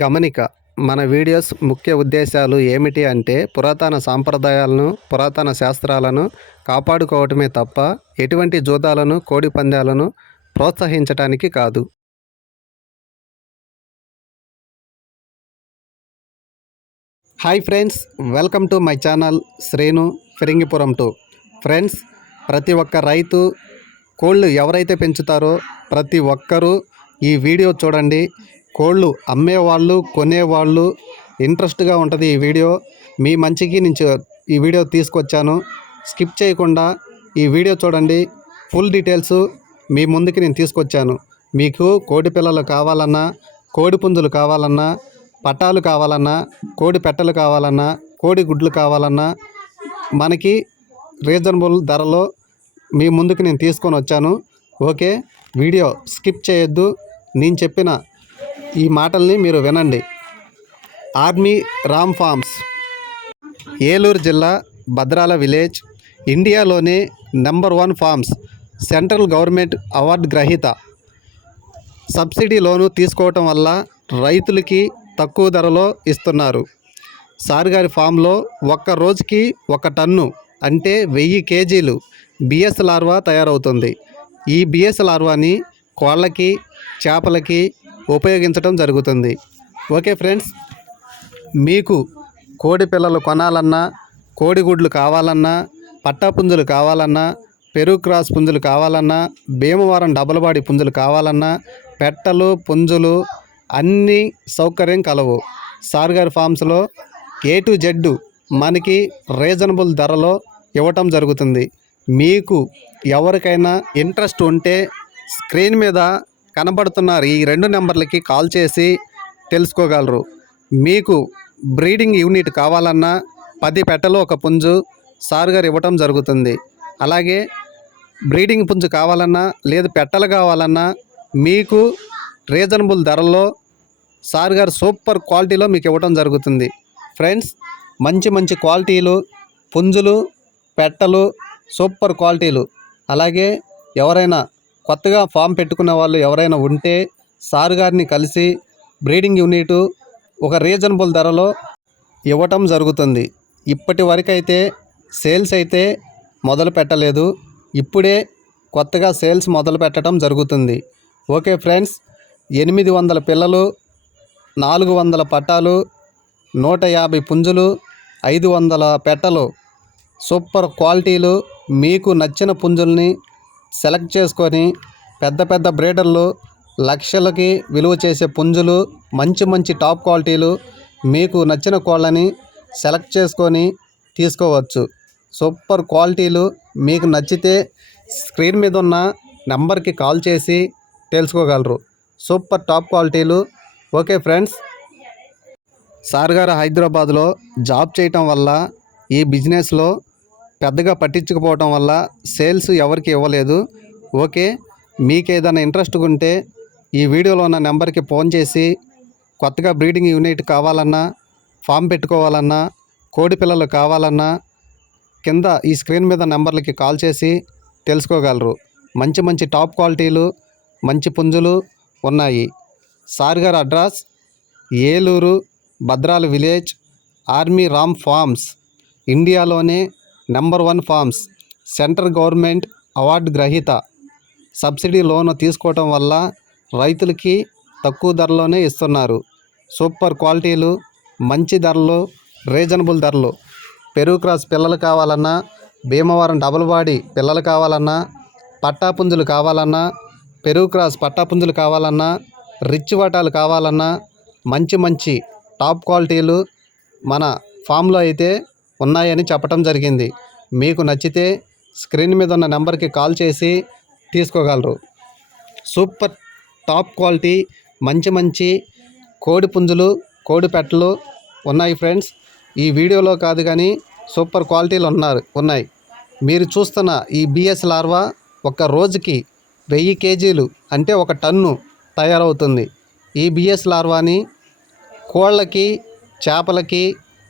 గమనిక మన వీడియోస్ ముఖ్య ఉద్దేశాలు ఏమిటి అంటే పురాతన సాంప్రదాయాలను పురాతన శాస్త్రాలను కాపాడుకోవటమే తప్ప ఎటువంటి జూదాలను కోడి పందాలను ప్రోత్సహించటానికి కాదు. Hi friends welcome to my channel Srenu Phirangipuram to. Friends ప్రతి ఒక్క రైతు కోళ్ళు ఎవరైతే పెంచుతారో ప్రతి ఒక్కరూ ఈ వీడియో చూడండి. కోళ్ళు అమ్మేవాళ్ళు కొనేవాళ్ళు ఇంట్రెస్ట్గా ఉంటుంది ఈ వీడియో. మీ మంచికి నుంచి ఈ వీడియో తీసుకొచ్చాను. స్కిప్ చేయకుండా ఈ వీడియో చూడండి. ఫుల్ డీటెయిల్స్ మీ ముందుకి నేను తీసుకొచ్చాను. మీకు కోడి పిల్లలు కావాలన్నా కోడి పుంజులు కావాలన్నా పట్టాలు కావాలన్నా కోడి పెట్టలు కావాలన్నా కోడి గుడ్లు కావాలన్నా మనకి రీజనబుల్ ధరలో మీ ముందుకు నేను తీసుకొని వచ్చాను. ఓకే వీడియో స్కిప్ చేయొద్దు. నేను చెప్పిన ఈ మాటల్ని మీరు వినండి. Army Ram farms. ఏలూరు జిల్లా భద్రాల విలేజ్ ఇండియాలోనే number one farms central government award గ్రహీత. సబ్సిడీ లోను తీసుకోవటం వల్ల రైతులకి తక్కువ ధరలో ఇస్తున్నారు. సార్ గారి ఫామ్లో ఒక్క రోజుకి ఒక టన్ను అంటే వెయ్యి కేజీలు బిఎస్ లార్వా తయారవుతుంది. ఈ బిఎస్ లార్వాని కోళ్ళకి చేపలకి ఉపయోగించడం జరుగుతుంది. ఓకే ఫ్రెండ్స్ మీకు కోడి పిల్లలు కొనాలన్నా కోడిగుడ్లు కావాలన్నా పట్టా పుంజులు కావాలన్నా పెరుగు క్రాస్ పుంజులు కావాలన్నా భీమవరం డబల్ బాడీ పుంజులు కావాలన్నా పెట్టలు పుంజులు అన్ని సౌకర్యం కలవు. సార్ గారి ఫామ్స్లో ఏ టు జెడ్ మనకి రీజనబుల్ ధరలో ఇవ్వటం జరుగుతుంది. మీకు ఎవరికైనా ఇంట్రెస్ట్ ఉంటే స్క్రీన్ మీద కనబడుతున్నారు. ఈ రెండు నెంబర్లకి కాల్ చేసి తెలుసుకోగలరు. మీకు బ్రీడింగ్ యూనిట్ కావాలన్నా పది పెట్టలు ఒక పుంజు సార్ గారు ఇవ్వటం జరుగుతుంది. అలాగే బ్రీడింగ్ పుంజు కావాలన్నా లేదు పెట్టలు కావాలన్నా మీకు రీజనబుల్ ధరల్లో సార్ గారు సూపర్ క్వాలిటీలో మీకు ఇవ్వటం జరుగుతుంది. ఫ్రెండ్స్ మంచి మంచి క్వాలిటీలు పుంజులు పెట్టలు సూపర్ క్వాలిటీలు. అలాగే ఎవరైనా కొత్తగా ఫామ్ పెట్టుకున్న వాళ్ళు ఎవరైనా ఉంటే సార్ గారిని కలిసి బ్రీడింగ్ యూనిట్ ఒక రీజనబుల్ ధరలో ఇవ్వటం జరుగుతుంది. ఇప్పటి వరకైతే సేల్స్ అయితే మొదలు పెట్టలేదు. ఇప్పుడే కొత్తగా సేల్స్ మొదలు పెట్టడం జరుగుతుంది. ఓకే ఫ్రెండ్స్ ఎనిమిది వందల పిల్లలు నాలుగు వందల పట్టాలు నూట యాభై పుంజులు ఐదు వందల పెట్టలు సూపర్ క్వాలిటీలు మీకు నచ్చిన పుంజుల్ని సెలెక్ట్ చేసుకొని పెద్ద పెద్ద బ్రీడర్లు లక్షలకి విలువ చేసే పుంజులు మంచి మంచి టాప్ క్వాలిటీలు మీకు నచ్చిన కోళ్ళని సెలెక్ట్ చేసుకొని తీసుకోవచ్చు. సూపర్ క్వాలిటీలు మీకు నచ్చితే స్క్రీన్ మీద ఉన్న నెంబర్కి కాల్ చేసి తెలుసుకోగలరు. సూపర్ టాప్ క్వాలిటీలు. ఓకే ఫ్రెండ్స్ సార్ గారు హైదరాబాద్లో జాబ్ చేయటం వల్ల ఈ బిజినెస్లో పెద్దగా పట్టించుకుపోవటం వల్ల సేల్స్ ఎవరికి ఇవ్వలేదు. ఓకే మీకు ఏదైనా ఇంట్రెస్ట్ ఉంటే ఈ వీడియోలో ఉన్న నెంబర్కి ఫోన్ చేసి కొత్తగా బ్రీడింగ్ యూనిట్ కావాలన్నా ఫామ్ పెట్టుకోవాలన్నా కోడి పిల్లలు కావాలన్నా కింద ఈ స్క్రీన్ మీద నెంబర్లకి కాల్ చేసి తెలుసుకోగలరు. మంచి మంచి టాప్ క్వాలిటీలు మంచి పుంజులు ఉన్నాయి. సార్ గారి address Eluru Bhadrala village army Ram farms ఇండియాలోనే number one farms central government award గ్రహీత. సబ్సిడీ లోన్ తీసుకోవటం వల్ల రైతులకి తక్కువ ధరలోనే ఇస్తున్నారు. సూపర్ క్వాలిటీలు మంచి ధరలు రీజనబుల్ ధరలు. పెరుగు క్రాస్ పిల్లలు కావాలన్నా భీమవరం డబుల్ బాడీ పిల్లలు కావాలన్నా పట్టాపుంజులు కావాలన్నా పెరుగు క్రాస్ పట్టా పుంజులు కావాలన్నా రిచ్ వాటాలు కావాలన్నా మంచి మంచి టాప్ క్వాలిటీలు మన ఫామ్లో అయితే ఉన్నాయని చెప్పటం జరిగింది. మీకు నచ్చితే స్క్రీన్ మీద ఉన్న నెంబర్కి కాల్ చేసి తీసుకోగలరు. సూపర్ టాప్ క్వాలిటీ మంచి మంచి కోడి పుంజులు కోడి పెట్టలు ఉన్నాయి ఫ్రెండ్స్. ఈ వీడియోలో కాదు కానీ సూపర్ క్వాలిటీలు ఉన్నారు ఉన్నాయి. మీరు చూస్తున్న ఈ బిఎస్ లార్వా ఒక రోజుకి వెయ్యి కేజీలు అంటే ఒక టన్ను తయారవుతుంది. ఈ బిఎస్ లార్వాని కోళ్ళకి చేపలకి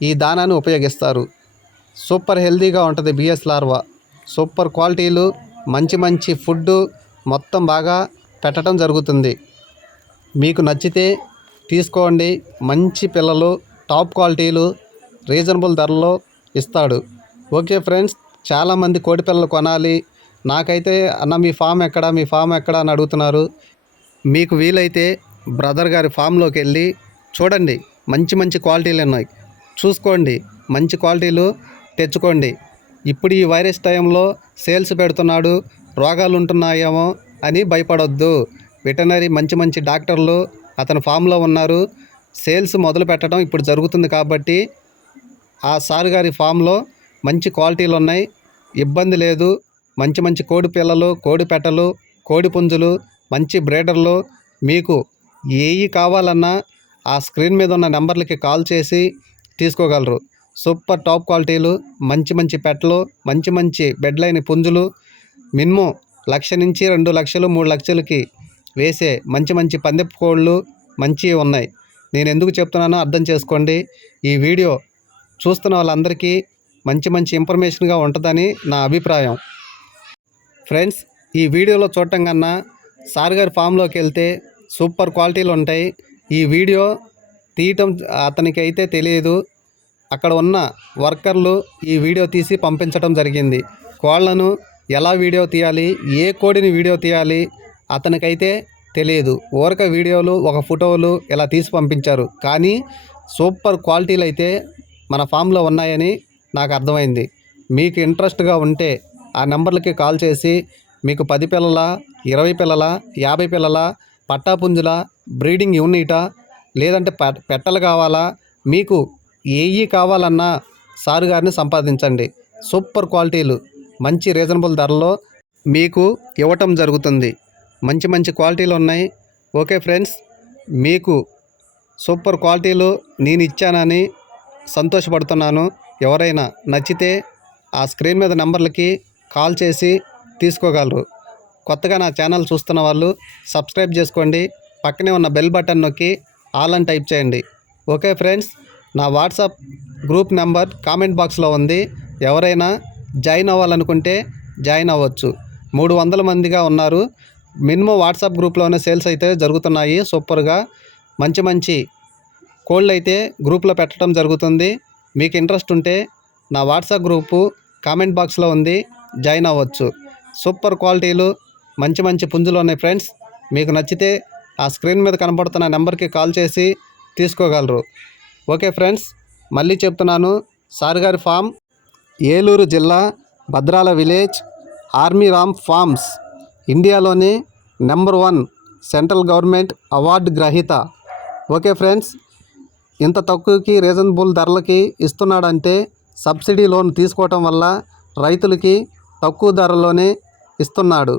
ఈ దానాన్ని ఉపయోగిస్తారు. సూపర్ హెల్తీగా ఉంటుంది బిఎస్ లార్వా. సూపర్ క్వాలిటీలు మంచి మంచి ఫుడ్ మొత్తం బాగా పెట్టడం జరుగుతుంది. మీకు నచ్చితే తీసుకోండి. మంచి పిల్లలు టాప్ క్వాలిటీలు రీజనబుల్ ధరలో ఇస్తాడు. ఓకే ఫ్రెండ్స్ చాలామంది కోడి పిల్లలు కొనాలి. నాకైతే అన్న మీ ఫామ్ ఎక్కడ? మీ ఫామ్ ఎక్కడ? అని అడుగుతున్నారు. మీకు వీలైతే బ్రదర్ గారి ఫామ్లోకి వెళ్ళి చూడండి. మంచి మంచి క్వాలిటీలు ఉన్నాయి. చూసుకోండి. మంచి క్వాలిటీలు తెచ్చుకోండి. ఇప్పుడు ఈ వైరస్ టైంలో సేల్స్ పెడుతున్నాడు రోగాలు ఉంటున్నాయేమో అని భయపడొద్దు. వెటనరీ మంచి మంచి డాక్టర్లు అతని ఫామ్లో ఉన్నారు. సేల్స్ మొదలు పెట్టడం ఇప్పుడు జరుగుతుంది కాబట్టి ఆ సారు గారి ఫామ్లో మంచి క్వాలిటీలు ఉన్నాయి ఇబ్బంది లేదు. మంచి మంచి కోడి పిల్లలు కోడి పెట్టలు కోడి పుంజులు మంచి బ్రేడర్లు మీకు ఏవి కావాలన్నా ఆ స్క్రీన్ మీద ఉన్న నెంబర్లకి కాల్ చేసి తీసుకోగలరు. సూపర్ టాప్ క్వాలిటీలు మంచి మంచి పెట్టలు మంచి మంచి బెడ్ లైన్ పుంజులు మినిమం లక్ష నుంచి రెండు లక్షలు మూడు లక్షలకి వేసే మంచి మంచి పందెపు కోళ్ళు మంచివి ఉన్నాయి. నేను ఎందుకు చెప్తున్నానో అర్థం చేసుకోండి. ఈ వీడియో చూస్తున్న వాళ్ళందరికీ మంచి మంచి ఇన్ఫర్మేషన్గా ఉంటుందని నా అభిప్రాయం. ఫ్రెండ్స్ ఈ వీడియోలో చూడటం కన్నా సార్ గారి ఫామ్లోకి వెళ్తే సూపర్ క్వాలిటీలు ఉంటాయి. ఈ వీడియో తీయటం అతనికి అయితే తెలియదు. అక్కడ ఉన్న వర్కర్లు ఈ వీడియో తీసి పంపించడం జరిగింది. కోళ్ళను ఎలా వీడియో తీయాలి? ఏ కోడిని వీడియో తీయాలి? అతనికైతే తెలియదు. ఊరక వీడియోలు ఒక ఫోటోలు ఇలా తీసి పంపించారు. కానీ సూపర్ క్వాలిటీలు అయితే మన ఫామ్లో ఉన్నాయని నాకు అర్థమైంది. మీకు ఇంట్రెస్ట్గా ఉంటే ఆ నెంబర్లకి కాల్ చేసి మీకు పది పిల్లల ఇరవై పిల్లల యాభై పిల్లల పట్టాపుంజుల బ్రీడింగ్ యూనిటా లేదంటే పె- పెట్టలు కావాలా మీకు ఏయి కావాలన్నా సారు గారిని సంపాదించండి సూపర్ క్వాలిటీలు మంచి రీజనబుల్ ధరలో మీకు ఇవ్వటం జరుగుతుంది. మంచి మంచి క్వాలిటీలు ఉన్నాయి. ఓకే ఫ్రెండ్స్ మీకు సూపర్ క్వాలిటీలు నేను ఇచ్చానని సంతోషపడుతున్నాను. ఎవరైనా నచ్చితే ఆ స్క్రీన్ మీద నెంబర్లకి కాల్ చేసి తీసుకోగలరు. కొత్తగా నా ఛానల్ చూస్తున్న వాళ్ళు సబ్స్క్రైబ్ చేసుకోండి. పక్కనే ఉన్న బెల్ బటన్ నొక్కి ఆల్ అని టైప్ చేయండి. ఓకే ఫ్రెండ్స్ నా వాట్సాప్ గ్రూప్ నెంబర్ కామెంట్ బాక్స్లో ఉంది. ఎవరైనా జాయిన్ అవ్వాలనుకుంటే జాయిన్ అవ్వచ్చు. మూడు వందల మందిగా ఉన్నారు. మినిమం వాట్సాప్ గ్రూప్లోనే సేల్స్ అయితే జరుగుతున్నాయి. సూపర్గా మంచి మంచి కోళ్ళు అయితే గ్రూప్లో పెట్టడం జరుగుతుంది. మీకు ఇంట్రెస్ట్ ఉంటే నా వాట్సాప్ గ్రూపు కామెంట్ బాక్స్లో ఉంది. జాయిన్ అవ్వచ్చు. సూపర్ క్వాలిటీలు మంచి మంచి పుంజులు ఉన్నాయి ఫ్రెండ్స్. మీకు నచ్చితే ఆ స్క్రీన్ మీద కనబడుతున్న నెంబర్కి కాల్ చేసి తీసుకోగలరు. ఓకే ఫ్రెండ్స్ మళ్ళీ చెప్తున్నాను. సార్ గారి ఫామ్ ఏలూరు జిల్లా Bhadrala village army Ram farms ఇండియాలోని number one central government award గ్రహీత. ఓకే ఫ్రెండ్స్ ఇంత తక్కువకి రీజనబుల్ ధరలకి ఇస్తున్నాడంటే సబ్సిడీ లోన్ తీసుకోవటం వల్ల రైతులకి తక్కువ ధరలోనే ఇస్తున్నాడు.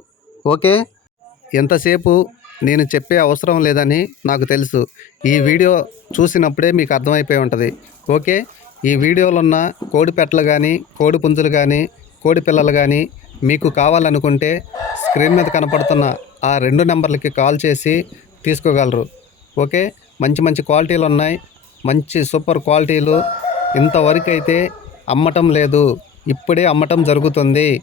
ఓకే ఎంతసేపు నేను చెప్పే అవసరం లేదని నాకు తెలుసు. ఈ వీడియో చూసినప్పుడే మీకు అర్థమైపోయి ఉంటుంది. ఓకే? ఈ వీడియోలో ఉన్న కోడి పెట్టలు కానీ కోడి పుంజులు కానీ కోడి పిల్లలు కానీ మీకు కావాలనుకుంటే స్క్రీన్ మీద కనపడుతున్న ఆ రెండు నెంబర్లకి కాల్ చేసి తీసుకోగలరు. ఓకే? మంచి మంచి క్వాలిటీలు ఉన్నాయి. మంచి సూపర్ క్వాలిటీలు. ఇంతవరకు అయితే అమ్మటం లేదు. ఇప్పుడే అమ్మటం జరుగుతుంది.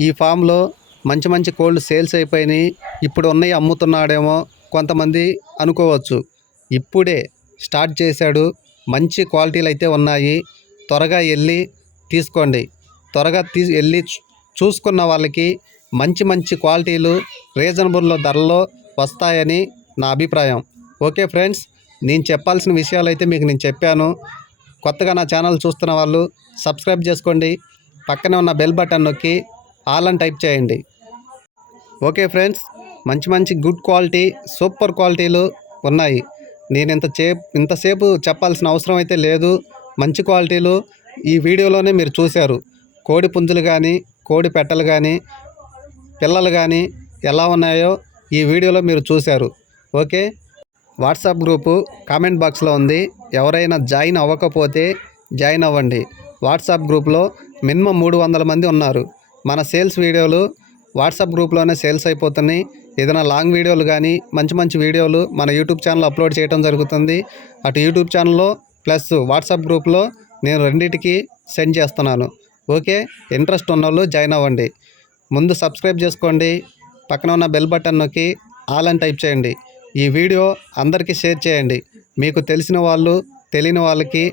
ఈ ఫామ్లో మంచి మంచి కోళ్ళు సేల్స్ అయిపోయినాయి. ఇప్పుడు ఉన్నాయి అమ్ముతున్నాడేమో కొంతమంది అనుకోవచ్చు. ఇప్పుడే స్టార్ట్ చేశాడు. మంచి క్వాలిటీలు అయితే ఉన్నాయి. త్వరగా వెళ్ళి తీసుకోండి. త్వరగా తీ వెళ్ళి చూ- చూసుకున్న వాళ్ళకి మంచి మంచి క్వాలిటీలు రీజనబుల్ ధరల్లో వస్తాయని నా అభిప్రాయం. ఓకే ఫ్రెండ్స్ నేను చెప్పాల్సిన విషయాలు అయితే మీకు నేను చెప్పాను. కొత్తగా నా ఛానల్ చూస్తున్న వాళ్ళు సబ్స్క్రైబ్ చేసుకోండి. పక్కనే ఉన్న బెల్ బటన్ నొక్కి ఆల్ అని టైప్ చేయండి. ఓకే ఫ్రెండ్స్ మంచి మంచి గుడ్ క్వాలిటీ సూపర్ క్వాలిటీలు ఉన్నాయి. నేను ఇంత చే ఇంతసేపు చెప్పాల్సిన అవసరం అయితే లేదు. మంచి క్వాలిటీలు ఈ వీడియోలోనే మీరు చూశారు. కోడి పుంజులు కానీ కోడి పెట్టలు కానీ పిల్లలు కానీ ఎలా ఉన్నాయో ఈ వీడియోలో మీరు చూశారు. ఓకే? వాట్సాప్ గ్రూపు కామెంట్ బాక్స్లో ఉంది. ఎవరైనా జాయిన్ అవ్వకపోతే జాయిన్ అవ్వండి. వాట్సాప్ గ్రూప్లో మినిమం మూడు వందల మంది ఉన్నారు. మన సేల్స్ వీడియోలు వాట్సాప్ గ్రూప్లోనే సేల్స్ అయిపోతున్నాయి. ఏదైనా లాంగ్ వీడియోలు కానీ మంచి మంచి వీడియోలు మన యూట్యూబ్ ఛానల్ అప్లోడ్ చేయడం జరుగుతుంది. అటు యూట్యూబ్ ఛానల్లో ప్లస్ వాట్సాప్ గ్రూప్లో నేను రెండింటికి సెండ్ చేస్తున్నాను. ఓకే? ఇంట్రెస్ట్ ఉన్న వాళ్ళు జాయిన్ అవ్వండి. ముందు సబ్స్క్రైబ్ చేసుకోండి. పక్కన ఉన్న బెల్ బటన్ నొక్కి ఆల్ అని టైప్ చేయండి. ఈ వీడియో అందరికీ షేర్ చేయండి. మీకు తెలిసిన వాళ్ళు తెలియని వాళ్ళకి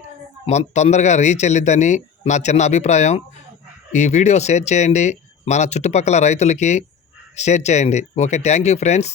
తొందరగా రీచ్ వెళ్ళిద్దని నా చిన్న అభిప్రాయం. ఈ వీడియో షేర్ చేయండి. మన చుట్టుపక్కల రైతులకి షేర్ చేయండి. Okay thank you friends.